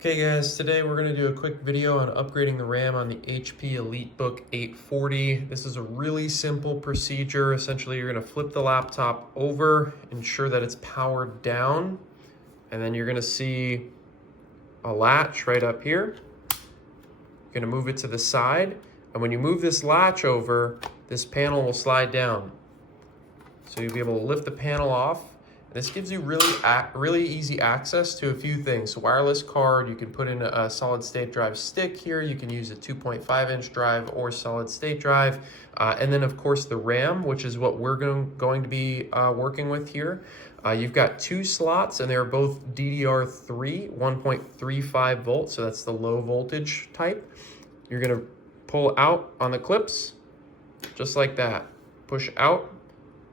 Okay guys, today we're going to do a quick video on upgrading the RAM on the HP Elitebook 840. This is a really simple procedure. Essentially, you're going to flip the laptop over, ensure that it's powered down, and then you're going to see a latch right up here. You're going to move it to the side, and when you move this latch over, this panel will slide down. So you'll be able to lift the panel off. This gives you really easy access to a few things. So wireless card, you can put in a solid state drive stick here. You can use a 2.5-inch drive or solid state drive. And then of course the RAM, which is what we're going to be working with here. You've got two slots and they're both DDR3, 1.35 volts. So that's the low voltage type. You're gonna pull out on the clips, just like that. Push out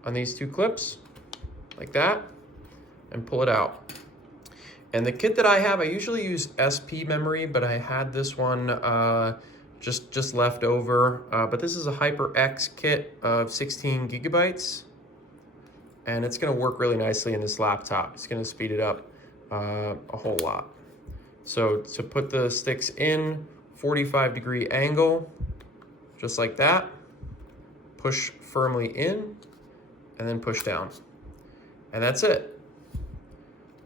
on these two clips, like that, and pull it out. And the kit that I have, I usually use SP memory, but I had this one just left over. But this is a HyperX kit of 16 gigabytes, and it's gonna work really nicely in this laptop. It's gonna speed it up a whole lot. So to put the sticks in, 45-degree angle, just like that. Push firmly in, and then push down. And that's it.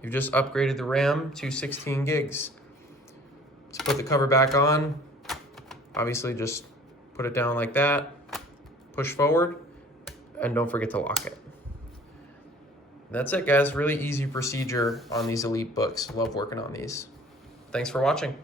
You've just upgraded the RAM to 16 gigs. To put the cover back on, obviously just put it down like that, push forward, and don't forget to lock it. That's it, guys. Really easy procedure on these Elitebooks. Love working on these. Thanks for watching.